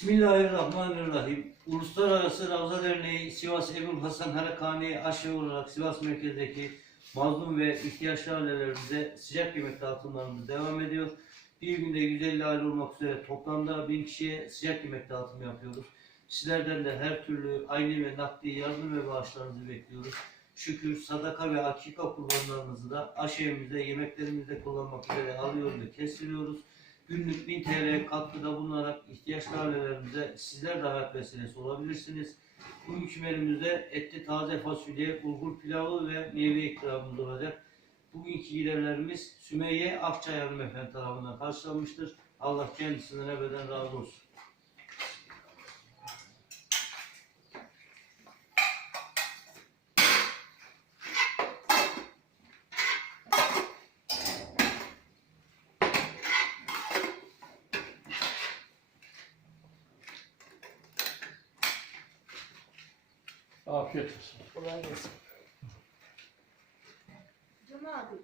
Bismillahirrahmanirrahim. Uluslararası Ravza Derneği Sivas Ebu Hasan Harakani aşı olarak Sivas merkezdeki mazlum ve ihtiyaçlı ailelerimize sıcak yemek dağıtımlarımız devam ediyor. Bir günde 150 aile olmak üzere toplamda 1000 kişiye sıcak yemek dağıtımı yapıyoruz. Sizlerden de her türlü aynı ve nakdi yardım ve bağışlarınızı bekliyoruz. Şükür, sadaka ve akika kurbanlarımızı da aşevimizde, yemeklerimizde kullanmak üzere alıyor ve kestiriyoruz. Günlük 1000 TL katkıda bulunarak ihtiyaçlı ailelerimize sizler de hayat vesilesi olabilirsiniz. Bugünkü menümüzde etli taze fasulye, bulgur pilavı ve meyve ikramımız olacak. Bugünkü giderlerimiz Sümeyye Akçay hanımefendi tarafından karşılanmıştır. Allah kendisinden ebeden razı olsun. Afiyet olsun. Kolay gelsin. Cuma abi.